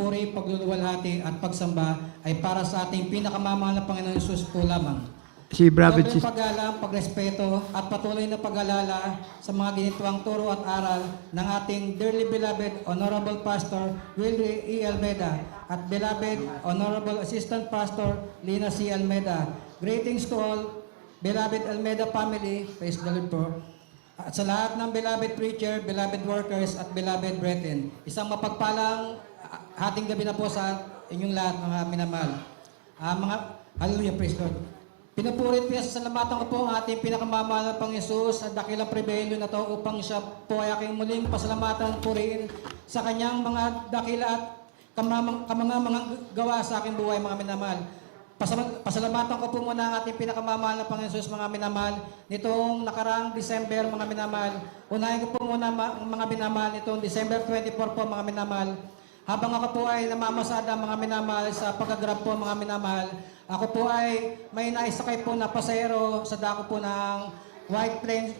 papuri, pagluluwalhati at pagsamba ay para sa ating pinakamamahal na Panginoon Hesus po lamang. Si Brother Sobrang paggalang, pagrespeto at patuloy na pag-alala sa mga ginituang turo at aral ng ating dearly beloved Honorable Pastor Willie E. Almeida at beloved Honorable Assistant Pastor Lina C. Almeida. Greetings to all beloved Almeida family, praise the Lord po. At sa lahat ng beloved preacher, beloved workers at beloved brethren, isang mapagpalang hating gabi na po sa inyong lahat mga minamahal. Hallelujah, praise God. Pinupurit pinasasalamatan ko po ang ating pinakamamahal na Panginoon Hesus at dakilang pribilehyo na ito upang siya po ay aking muling pasalamatan purihin sa kanyang mga dakila at mga gawa sa aking buhay mga minamahal. Pasalamatan ko po muna ang ating pinakamamahal na Panginoon Hesus mga minamahal nitong nakaraang December mga minamahal. Unahin ko po muna mga minamahal nitong December 24 po mga minamahal. Habang ako po ay namamasada mga minamahal sa pag-grab po mga minamahal, ako po ay may naisakay po na pasahero sa dako po ng White Plains,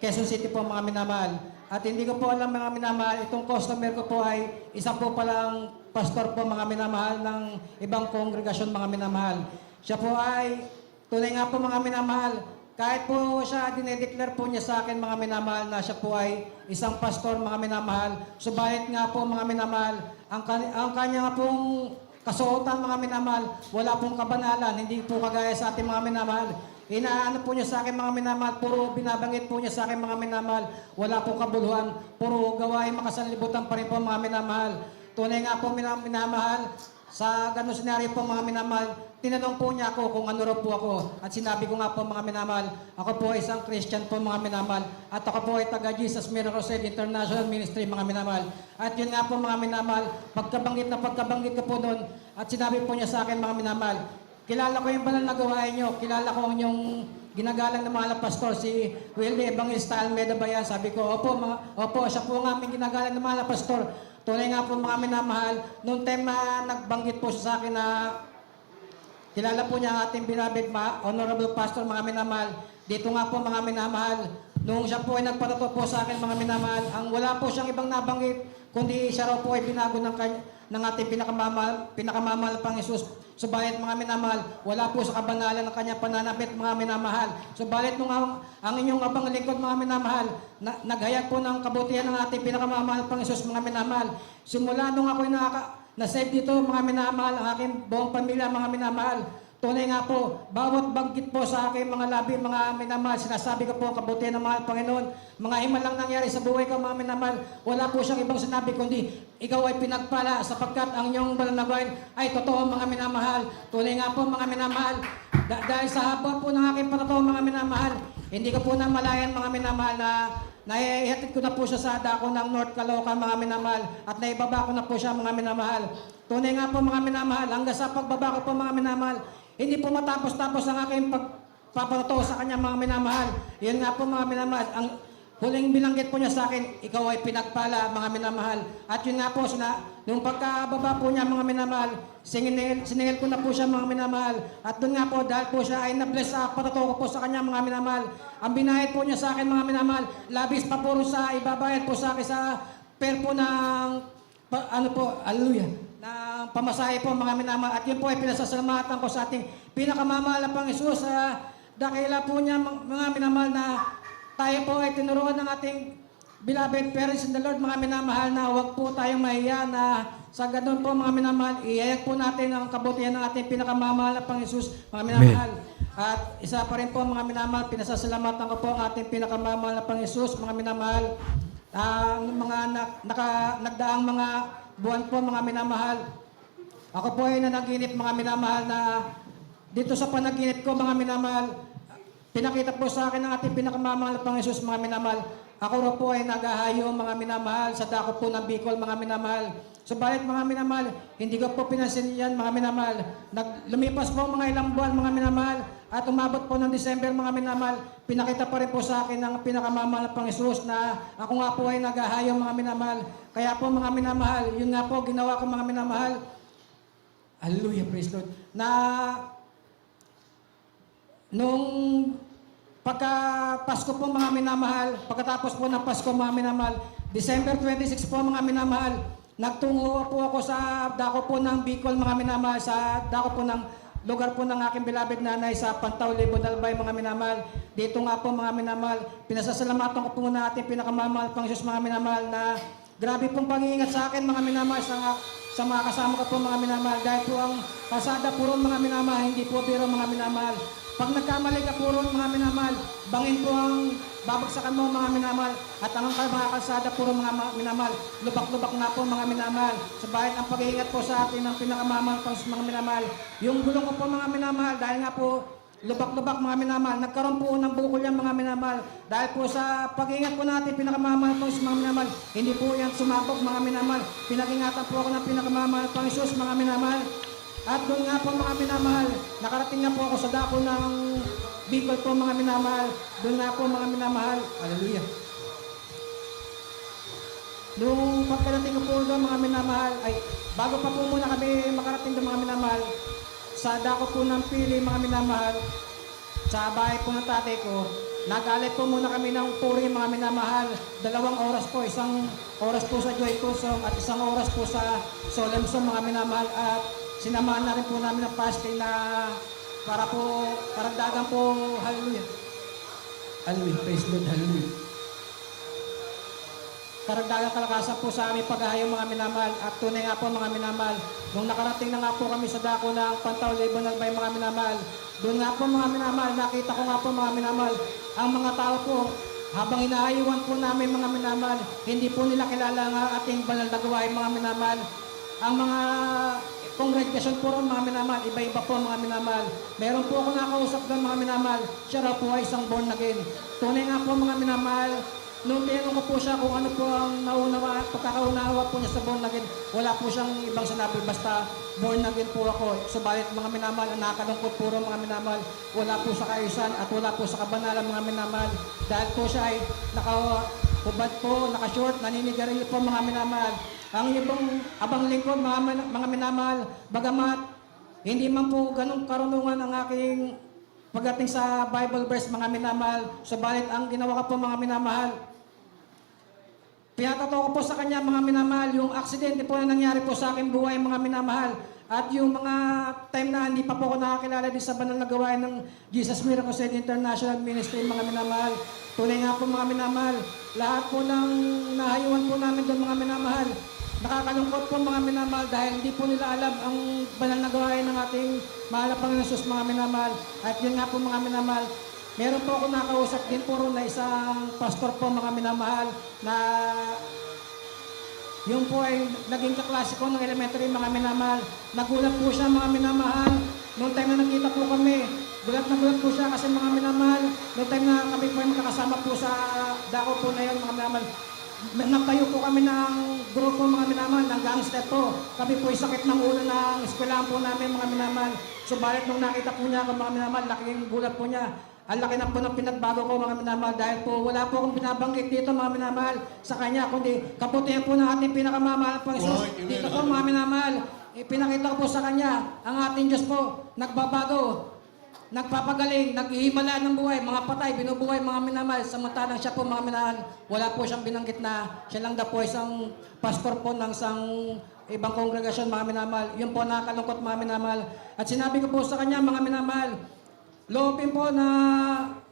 Quezon City po mga minamahal. At hindi ko po alam mga minamahal, itong customer ko po ay isa po palang pastor po mga minamahal ng ibang kongregasyon mga minamahal. Siya po ay tunay nga po mga minamahal. Kahit po siya, dinedeclare po niya sa akin mga minamahal na siya po ay isang pastor mga minamahal. Subalit nga po mga minamahal, ang kanya nga pong kasuotan mga minamahal, wala pong kabanalan, hindi po kagaya sa ating mga minamahal. Inaano po niya sa akin mga minamahal, puro binabanggit po niya sa akin mga minamahal, wala pong kabuluhan, puro gawain makasanlibutan pa rin po mga minamahal. Tunay nga po minamahal, sa ganung senaryo po mga minamahal, tinanong po niya ako kung ano raw po ako. At sinabi ko nga po mga minamahal, ako po ay isang Christian po mga minamahal. At ako po ay taga Jesus Miracles International Ministry mga minamahal. At yun nga po mga minamahal, pagkabanggit ko po noon. At sinabi po niya sa akin mga minamahal, kilala ko yung banal na gawain niyo, kilala ko yung ginagalang ng mga pastor, si Willie Evangelista Almeida ba yan? Sabi ko, opo, siya po nga aming ginagalang ng mga pastor. Tunay nga po mga minamahal, noong time na nagbanggit po siya sa akin na kilala po niya ang ating beloved Honorable Pastor mga minamahal. Dito nga po mga minamahal, noong siya po ay nagpatato po sa akin mga minamahal, ang wala po siyang ibang nabanggit, kundi siya raw po ay binago ng ating pinakamamahal pang Hesus. Subalit mga minamahal, wala po sa kabanalan ng kanyang pananabit mga minamahal. Subalit nung ang inyong abang lingkod mga minamahal, naghayag po ng kabutihan ng ating pinakamamahal pang Hesus mga minamahal. Simula nung ako'y na-save dito mga minamahal, ang aking buong pamilya mga minamahal. Tunay nga po, bawat banggit po sa aking mga labi, mga minamahal, sinasabi ko po ang kabutihan ng mahal Panginoon. Mga himalang nangyari sa buhay ko mga minamahal, wala po siyang ibang sinabi kundi ikaw ay pinagpala sapagkat ang iyong banal ay totoo mga minamahal. Tunay nga po mga minamahal, dahil sa haba po ng aking patotoo mga minamahal, hindi ko po namalayan mga minamahal na naihatid ko na po siya sa dako ng North Caloocan mga minamahal at naibaba ko na po siya mga minamahal. Tunay nga po mga minamahal, hanggang sa pagbaba ko po mga minamahal, hindi po matapos-tapos ang aking pagpapatotoo sa kanya mga minamahal. Yun nga po mga minamahal, ang huling binanggit po niya sa akin, ikaw ay pinagpala mga minamahal. At yun nga po, nung pagkababa po niya mga minamahal, siningil ko na po siya mga minamahal. At doon nga po, dahil po siya ay na-bless sa patotoo ko po sa kanya mga minamahal. Ang binayad po niya sa akin mga minamahal, labis pa po sa ibabayad po sa akin sa per po ng, hallelujah, ng pamasahe po mga minamahal. At yun po ay pinasasalamatan ko sa ating pinakamamahal na Panginoon Hesus. Dakila po niya mga minamahal na tayo po ay tinuruan ng ating beloved parents in the Lord mga minamahal na huwag po tayong mahiya na sa ganun po mga minamahal, ihayag po natin ang kabutihan ng ating pinakamamahal na Panginoon Hesus mga minamahal. At isa pa rin po mga minamahal, pinasasalamatan ko po ang ating pinakamamahal na Panginoon Hesus mga minamahal. Mga nagdaang mga buwan po mga minamahal, ako po ay nanaginip mga minamahal na dito sa panaginip ko mga minamahal, pinakita po sa akin ng ating pinakamamahal na Panginoon Hesus mga minamahal. Ako raw po ay naghahayo mga minamahal sa dako po ng Bicol mga minamahal. Subalit mga minamahal, hindi ko po pinansin yan mga minamahal. Lumipas po mga ilang buwan mga minamahal at umabot po ng December mga minamahal, pinakita pa rin po sa akin ng pinakamamahal na Panginoon Hesus na ako nga po ay naghahayo mga minamahal. Kaya po mga minamahal, yun nga po ginawa ko mga minamahal. Hallelujah, praise Lord. Na nung pagka Pasko po mga minamahal, pagkatapos po ng Pasko mga minamahal, December 26 po mga minamahal, nagtungo po ako sa dako po ng Bicol, mga minamahal, sa dako po ng lugar po ng aking beloved nanay sa Pantaw, Libon, Albay, mga minamahal. Dito nga po, mga minamahal, pinasasalamatan ko po na ating pinakamamahal pang Diyos, mga minamahal, na grabe pong pag-iingat sa akin, mga minamahal, sa mga kasama ko po, mga minamahal, dahil po ang pasada po ron, mga minamahal, hindi po biro, mga minamahal. Pag nagkamali ka po ron, mga minamahal, bangin po ang babagsakan mo, mga minamahal, at ang mga kalsada po ron, mga minamahal, lubak-lubak na po, mga minamahal. Subalit ang pag-iingat po sa atin ng pinakamamahal pang mga minamahal, yung gulong ko po, mga minamahal, dahil nga po lubak-lubak, mga minamahal, nagkaroon po ng bukol yan, mga minamahal, dahil po sa pag-iingat po natin pinakamamahal pang mga minamahal, hindi po yan sumabog, mga minamahal. Pinag-ingatan po ako ng pinakamamahal pang Isus, mga minamahal. At doon nga po, mga minamahal, nakarating nga po ako sa dako ng Bicol po, mga minamahal. Doon nga po, mga minamahal. Hallelujah. Nung pagkarating ko po doon, mga minamahal, ay bago pa po muna kami makarating doon, mga minamahal, sa dako po ng Pili, mga minamahal, sa bahay po ng tatay ko, nag-alit po muna kami ng puri, mga minamahal. 2 oras po, 1 oras po sa Joy Tusong at 1 oras po sa Solemson, mga minamahal. At sinamahan na rin po namin ng fasting na para po karagdagan po, hallelujah. Hallelujah, praise Lord, hallelujah. Karagdagang kalakasan po sa aming paghahayo, mga minamahal. At tunay nga po, mga minamahal, nung nakarating na nga po kami sa dako ng Pantaw, Libon, Albay, mga minamahal, doon nga po, mga minamahal, nakita ko nga po, mga minamahal, ang mga tao po, habang inahayuan po namin, mga minamahal, hindi po nila kilala ang ating banal na gawain, mga minamahal. Ang mga congregation po ron, mga minamahal, iba-iba po, mga minamahal. Meron po ako nakausap doon, mga minamahal, siya raw po ay isang born again. Tunay nga po, mga minamahal, nung tinanong ko po siya kung ano po ang naunawa at pagkakaunawa po niya sa born again, wala po siyang ibang sinabi, basta born again po ako. Subalit, mga minamahal, ang nakakalungkot po ron, mga minamahal, wala po sa kaayusan at wala po sa kabanalan, mga minamahal. Dahil po siya ay nakahubad po, nakashort, naninigarilyo po, mga minamahal. Ang ibang abang lingkod, mga minamahal, bagamat hindi man po ganong karunungan ang aking pagdating sa Bible verse, mga minamahal, subalit ang ginawa ko po, mga minamahal, pinatato ko po sa kanya, mga minamahal, yung aksidente po na nangyari po sa aking buhay, mga minamahal. At yung mga time na hindi pa po ako nakakilala din sa banal na gawain ng Jesus Miracle Aid International Ministry, mga minamahal. Tunay nga po, mga minamahal, lahat po ng nahayuan po namin doon, mga minamahal, nakakalungkot po, mga minamahal, dahil hindi po nila alam ang banal na gawain ng ating mahal na Panginoon Jesus, mga minamahal. At yun nga po, mga minamahal, meron po ako nakausap din po ron na isang pastor po, mga minamahal, na yung po ay naging kaklase ko ng elementary, mga minamahal. Nagulat po siya, mga minamahal. Noong time na nakita po kami, gulat na gulat po siya kasi, mga minamahal, noong time na kami po ay magkakasama po sa dako po na yun, mga minamahal, nagtayo po kami ng grupo, mga minamahal, ng gangster po. Kami po ay sakit ng ulo ng eskwelahan po namin, mga minamahal. Subalit nung nakita po niya ako, mga minamahal, laking gulat po niya. Ang laki na po ng pinagbago ko, mga minamahal, dahil po wala po akong binabanggit dito, mga minamahal, sa kanya, kundi kabutihan po ng ating pinakamamahal pang Isus. Dito po, mga minamahal, ipinakita ko po sa kanya, ang ating Diyos po, nagbabago, nagpapagaling, naghihimala ng buhay, mga patay, binubuhay, mga minamahal. Samantalang siya po, mga minamahal, wala po siyang binanggit na siya lang daw po isang pastor po ng isang ibang kongregasyon, mga minamahal. Yun po nakakalungkot, mga minamahal. At sinabi ko po sa kanya, mga minamahal, loopin po na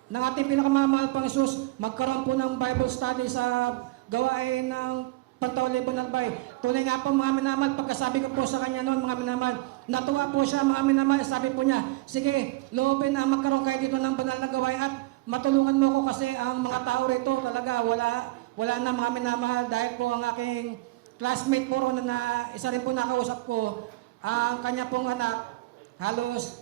ng ating pinakamamahal pang Isus, magkaroon po ng Bible study sa gawain ng Pantaw, Libon, Albay. Tunay nga po, mga minamahal, pagkasabi ko po sa kanya noon, mga minamahal, natuwa po siya, mga minamahal. Sabi po niya, sige, loopin na magkaroon kayo dito ng banal na gawain at matulungan mo ko kasi ang mga tao rito talaga wala na, mga minamahal, dahil po ang aking classmate po ron na isa rin po nakausap ko, ang kanya pong anak, halos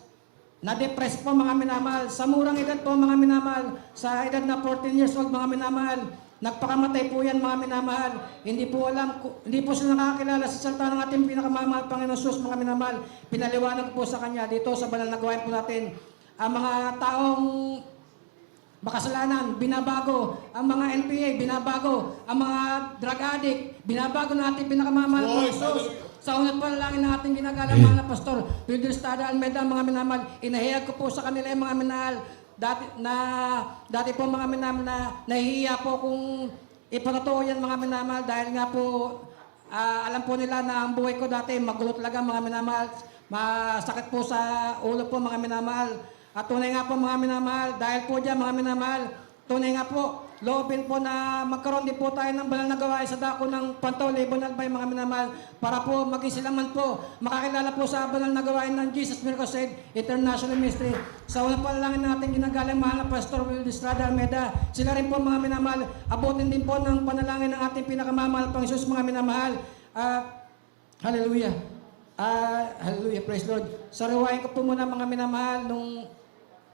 na-depress po, mga minamahal. Sa murang edad po, mga minamahal, sa edad na 14 years old, mga minamahal, nagpakamatay po yan, mga minamahal. Hindi po sila nakakilala sa salita ng ating pinakamamahal Panginoon Jesus, mga minamahal. Pinaliwanag po sa kanya dito sa banal na gawain po natin. Ang mga taong makasalanan, binabago. Ang mga NPA, binabago. Ang mga drug addict, binabago natin pinakamamahal Panginoon Jesus. Sa unat panalangin na ating ginagalang, mga pastor, Pedro Estrada Almeida, mga minamahal, inahiyag ko po sa kanila yung mga minahal. Dati po, mga minamahal, na nahihiya po kung ipatotoo yan, mga minamahal, dahil nga po alam po nila na ang buhay ko dati magulo talaga mga minamahal. Masakit po sa ulo po mga minamahal. At tunay nga po mga minamahal, dahil po dyan mga minamahal, tunay nga po, loobin po na magkaroon din po tayo ng banal na gawain sa dako ng Pantaw, Libon Albay mga minamahal para po maging sila man po makakilala po sa banal na gawain ng Jesus Miracles Aid International Ministry. Sa unang panalangin natin ginagalang mahal na Pastor Will Estrada Almeida, sila rin po mga minamahal, abutin din po ng panalangin ng ating pinakamamahal pang Jesus mga minamahal. Hallelujah. Hallelujah, praise Lord. Sariwain ko po muna mga minamahal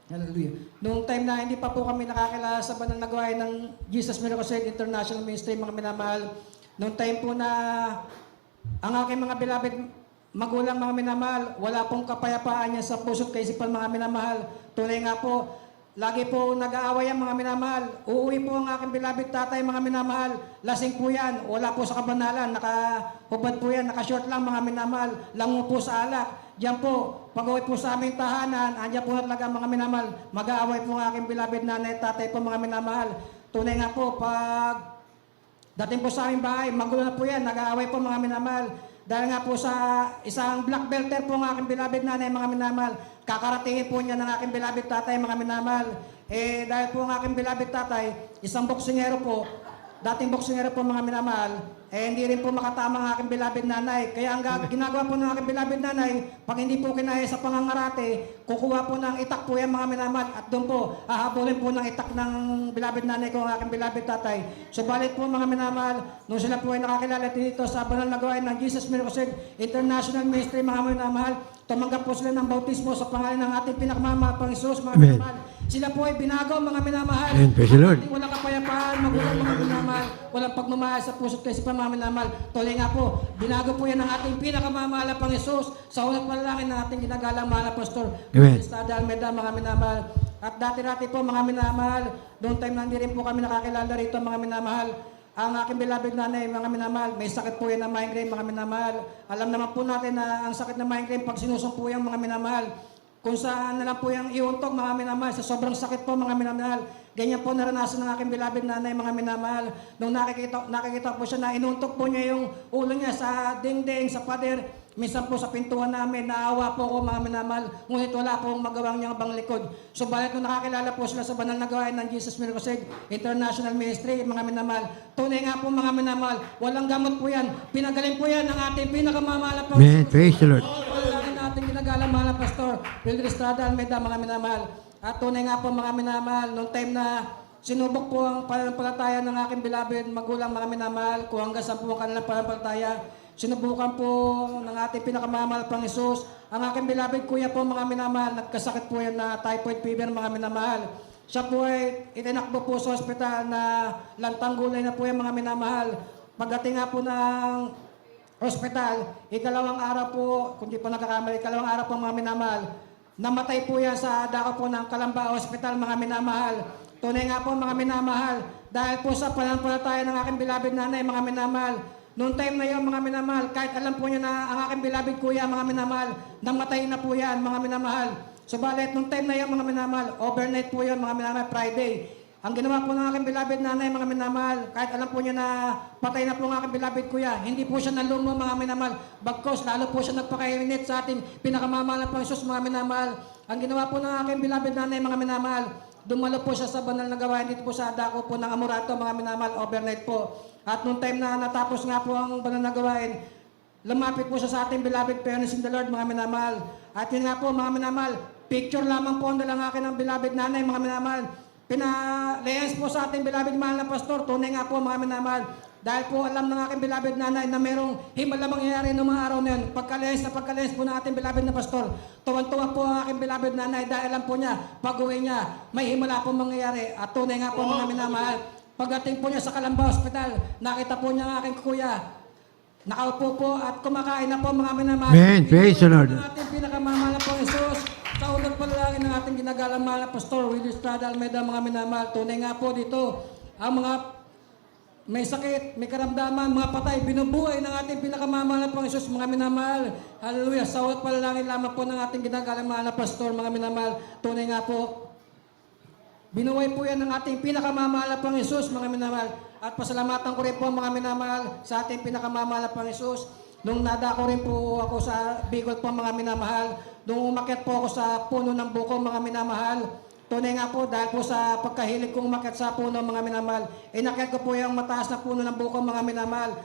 Hallelujah. Noong time na hindi pa po kami nakakilala sa banal na gawain ng Jesus Miracles Aid International Ministry, mga minamahal, noong time po na ang aking mga beloved magulang mga minamahal, wala pong kapayapaan niya sa puso't kaisipan mga minamahal. Tunay nga po, lagi po nag-aaway ang mga minamahal. Uuwi po ang aking beloved tatay mga minamahal. Lasing po yan, wala po sa kabanalan, nakahubad po yan, nakashort lang mga minamahal, lango po sa alak. Diyan po, pag-uwi po sa aming tahanan, andyan po na talaga mga minamahal, mag-aaway po ang aking beloved nanay at tatay po mga minamahal. Tunay nga po, pag dating po sa aming bahay, magulo na po yan, nag-aaway po mga minamahal. Dahil nga po sa isang black belter po ang aking beloved nanay mga minamahal, kakaratingin po niya ng aking beloved tatay mga minamahal. Dahil po ang aking beloved tatay, isang boksingero po, dating boksingero po mga minamahal, hindi rin po makatama ang aking beloved nanay. Kaya ang ginagawa po ng aking beloved nanay, pag hindi po kinaya sa pangangarate, kukuha po ng itak po yan mga minamahal at doon po, hahabulin po ng itak ng beloved nanay ko ang aking beloved tatay. Subalit po mga minamahal, nung sila po ay nakakilala dito sa banal na gawain ng Jesus Miracles Aid International Ministry mga minamahal, tumanggap po sila ng bautismo sa pangalan ng ating pinakamamahal pang Jesus mga minamahal. Sila po ay binago mga minamahal. Amen. Praise the Lord. Walang kapayapaan, magulang mga minamahal, walang pagmamahal sa puso't kaisipan mga minamahal. Tuloy nga po, binago po yan ng ating pinakamamahal na pang Jesus sa unang panalangin ng ating ginagalang mahal na Pastor Amen. Estrada Almeida mga minamahal. At dati-dati po mga minamahal, noong time na hindi rin po kami nakakilala rito mga minamahal, ang aking beloved nanay, mga minamahal, may sakit po yan ng migraine, mga minamahal. Alam naman po natin na ang sakit ng migraine, pag sinusumpo yan, mga minamahal, kung saan na lang po yung iuntog, mga minamahal, sa sobrang sakit po, mga minamahal. Ganyan po naranasan ng aking beloved nanay, mga minamahal. Nung nakikita po siya na inuntog po niya yung ulo niya sa dingding, sa pader, minsan po sa pintuan namin, naawa po ko mga minamahal, ngunit wala pong magawang niyang bang likod. Subalit nung nakakilala po sila sa banal na gawain ng Jesus Miracles Aid International Ministry, mga minamahal, tunay nga po mga minamahal, walang gamot po yan, pinagaling po yan ng ating pinakamamahal na Amen. Praise the Lord. Palangin natin ginagalang mahal na Pastor Will Estrada Almeida, mga minamahal. At tunay nga po mga minamahal, nung time na sinubok po ang pananampalataya ng aking beloved magulang mga minamahal, kung hanggang saan po ang kanilang pananampalataya, sinubukan po ng ating pinakamamahal pang Jesus. Ang aking beloved kuya po mga minamahal, nagkasakit po yan na typhoid fever mga minamahal. Siya po ay itinakbo po sa ospital na lantang gulay na po yan mga minamahal. Pagdating nga po ng ospital, ikalawang araw po, kung di po nakakamali, ikalawang araw po mga minamahal, namatay po yan sa dako po ng Calamba Hospital mga minamahal. Tunay nga po mga minamahal, dahil po sa pananampalataya ng aking beloved nanay mga minamahal, noong time na yun mga minamahal, kahit alam po niya na ang aking beloved kuya mga minamahal, namatay na po yan mga minamahal. Subalit noong time na yun mga minamahal, overnight po yun mga minamahal, Friday. Ang ginawa po ng aking beloved nanay mga minamahal, kahit alam po niya na patay na po ang aking beloved kuya, hindi po siya nalumo mga minamahal, bagkos lalo po siya nagpakainit sa ating pinakamamahal na pang Jesus mga minamahal. Ang ginawa po ng aking beloved nanay mga minamahal, dumalo po siya sa banal na gawain dito po sa dako po ng Amurato mga minamahal, overnight po. At noong time na natapos nga po ang banal na gawain, lumapit po siya sa ating beloved parents in the Lord mga minamahal. At yun nga po mga minamahal, picture lamang po ang dalang akin ng beloved nanay mga minamahal. Pina-layans po sa ating beloved mahal na pastor, tunay nga po mga minamahal. Dahil po alam ng aking beloved nanay na merong himala mangyayari noong mga araw na yun. Pagka-layans po ng ating beloved na pastor, tuwan-tuwa po ang aking beloved nanay dahil alam po niya, pag-uwi niya, may himala po mangyayari. At tunay nga po mga minamahal, pagdating po niya sa Calamba Hospital, nakita po niya ang aking kuya, nakaupo po at kumakain na po mga minamahal. Amen. Praise the Lord. Ang ating pinakamamahal na po Jesus, sa unang panalangin ng ating ginagalang mahal na Pastor Will Estrada Almeida mga minamahal. Tunay nga po dito, ang mga may sakit, may karamdaman, mga patay, binubuhay ng ating pinakamamahal na po Jesus mga minamahal. Hallelujah. Sa unang panalangin lamang po ng ating ginagalang mahal na Pastor mga minamahal. Tunay nga po, binuhay po yan ng ating pinakamamahal na pang Jesus, mga minamahal. At pasalamatan ko rin po mga minamahal sa ating pinakamamahal na Panginoon Hesus. Nung nadako rin po ako sa Bicol po mga minamahal, nung umakyat po ako sa puno ng buko mga minamahal, tunay nga po dahil po sa pagkahilig kong umakyat sa puno mga minamahal, inakyat ko po yung mataas na puno ng buko mga minamahal.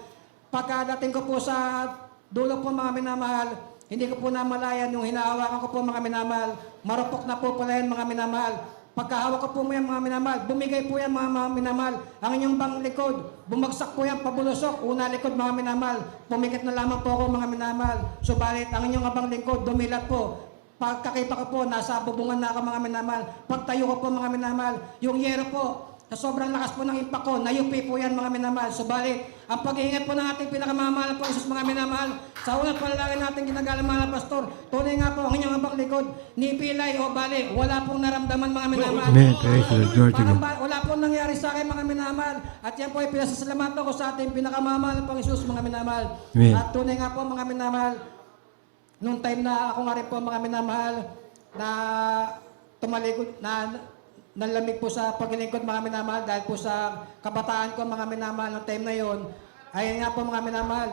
Pagkadating ko po sa dulo po mga minamahal, hindi ko po namalayan yung hinahawakan ko po mga minamahal. Marupok na po pala yan mga minamahal. Pagkahawak ko po mo yan mga minamahal, bumigay po yan mga minamahal. Ang inyong bang likod, bumagsak po yan pabulusok. Una likod mga minamahal, pumikit na lamang po ako mga minamahal. Subalit ang inyong abang lingkod, dumilat po. Pagkakita ko po, nasa bubungan na ako mga minamahal. Pagtayo ko po mga minamahal, yung yero po, sa sobrang lakas po ng impact ko, nayupi po yan mga minamahal. Subalit, ang pag-iingat po ng ating pinakamamahal po Jesus mga minamahal, sa unang panalangin natin ginagalang mga pastor, tunay nga po ang inyong abang likod, ni pilay o bali, wala pong naramdaman mga minamahal. Amen. Praise the Lord. Glory to God. Wala pong nangyari sa akin mga minamahal. At yan po ay pinasasalamatan ko sa ating pinakamamahal ng Panginoon mga minamahal. Amen. At tunay nga po mga minamahal, nung time na ako nga rin po mga minamahal, na tumalikod, na nalamig po sa paglilingkod mga minamahal dahil po sa kabataan ko mga minamahal ng time na yon. Ayun nga po mga minamahal,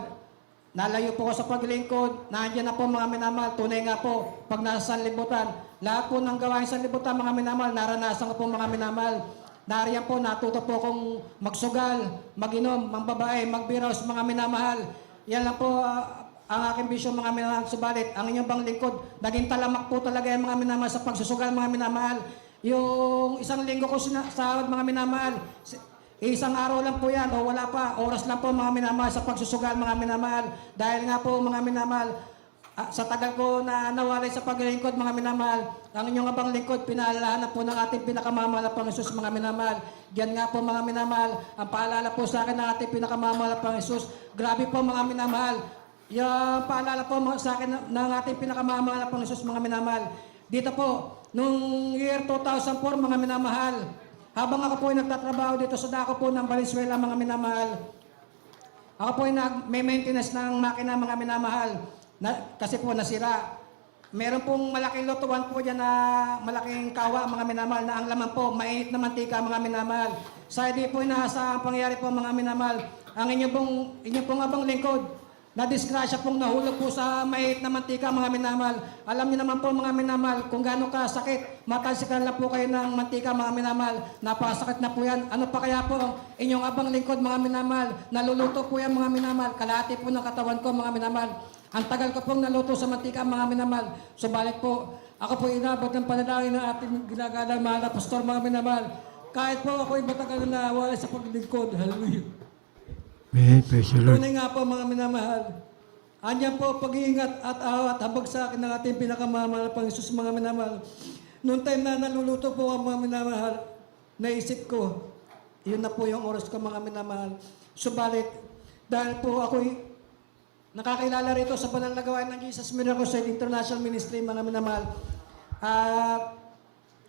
nalayo po ko sa paglilingkod, nandiyan na po mga minamahal, tunay nga po, pag nasa sanlibutan, lahat po ng gawain sa sanlibutan mga minamahal, naranasan ko po mga minamahal. Nariyan po, natuto po akong magsugal, maginom, mangbabae, magbiraos mga minamahal. Yan lang po ang aking bisyo mga minamahal. Subalit, ang inyong bang lingkod, naging talamak po talaga yung mga minamahal sa pagsusugal mga minamahal. Yung isang linggo ko sahod mga minamahal, isang araw lang po yan o wala pa, oras lang po mga minamahal sa pagsusugal mga minamahal. Dahil nga po mga minamahal, sa tagal ko na nawalay sa paglingkod mga minamahal, ang inyong abang lingkod, pinaalala po ng ating pinakamamahal na Panginoon mga minamahal. Diyan nga po mga minamahal, ang paalala po sa akin ng ating pinakamamahal na Panginoon. Grabe po mga minamahal, yung paalala po sa akin ng ating pinakamamahal na Panginoon mga minamahal. Dito po, nung year 2004 mga minamahal, habang ako po ay nagtatrabaho dito sa dako po ng Valenzuela mga minamahal, ako po ay may maintenance ng makina mga minamahal, kasi po nasira. Meron pong malaking lotuan po dyan na malaking kawa mga minamahal na ang laman po, mainit na mantika mga minamahal. Sa hindi po inaasa ang pangyari po mga minamahal, ang inyong pong abang lingkod, na-disgrasya pong nahulog po sa mainit na mantika mga minamahal. Alam niyo naman po mga minamahal kung gaano kasakit. Matalsikan lang po kayo ng mantika mga minamahal. Napakasakit na po yan. Ano pa kaya po inyong abang lingkod mga minamahal? Naluluto po yan mga minamahal. Kalahati po ng katawan ko mga minamahal. Ang tagal ko pong naluto sa mantika mga minamahal. Subalit po, ako po inabot ng panalangin ng ating ginagalang mahal na pastor mga minamahal. Kahit po ako ay matagal na nawala sa paglingkod. Hallelujah. Amen. Praise the Lord. Tunay nga po mga minamahal, andyan po pag-iingat at awat habag sa akin ng ating pinakamamahal na Panginoon mga minamahal. Noong time na naluluto po ang mga minamahal, naisip ko, yun na po yung oras ko mga minamahal. Subalit, dahil po ako'y nakakilala rito sa banal na gawain ng Jesus Miracle Aid International Ministry mga minamahal.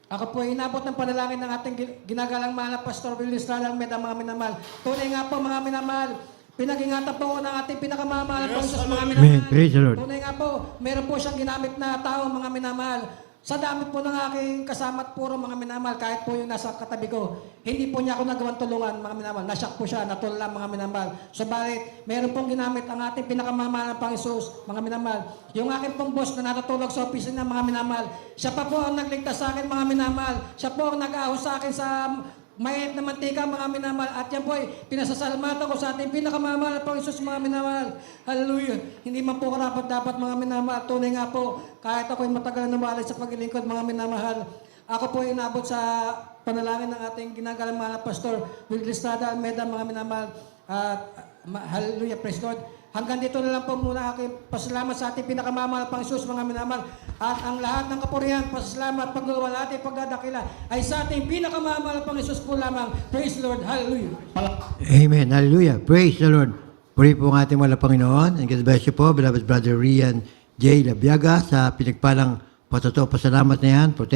Ako po ay inabot ng panalangin ng ating ginagalang mahal na Pastor Will Estrada Almeida mga minamahal. Tunay nga po mga minamahal, pinag-ingatan po ko ng ating pinakamamahal na Panginoon mga minamahal. Amen. Praise the Lord. Tunay nga po, meron po siyang ginamit na tao mga minamahal. Sa dami po ng aking kasama at puro mga minamahal, kahit po yung nasa katabi ko, hindi po niya ako nagawang tulungan mga minamahal. Nasyak po siya, natulala mga minamahal. Subalit, meron pong ginamit ang ating pinakamamahal ng Panginoon mga minamahal. Yung aking pong boss na natutulog sa opisina mga minamahal, siya pa po ang nagligtas sa akin mga minamahal. Siya po ang nag-ahos sa akin sa mainit na mantika mga minamahal. At yan po ay pinasasalamatan ko sa ating pinakamamahal na Panginoon mga minamahal. Hallelujah. Hindi man po karapat dapat mga minamahal. Tunay nga po, kahit ako ay matagal na nawalay sa paglilingkod mga minamahal, ako po ay inabot sa panalangin ng ating ginagalang mahal na Pastor Will Estrada Almeida mga minamahal. Hallelujah, praise God. Hanggang dito na lang po muna aking pasalamat sa ating pinakamamahal na Panginoon mga minamahal. At ang lahat ng kapurihan, pasalamat, pagluwala at pagdadakila ay sa ating pinakamamahal na Panginoon po lamang. Praise the Lord. Hallelujah. Amen. Hallelujah. Praise the Lord. Puri po ang ating mga Panginoon. And God bless you po, beloved Brother Rian J. Labiaga, sa pinagpalang patuto. Pasalamat na yan. Protect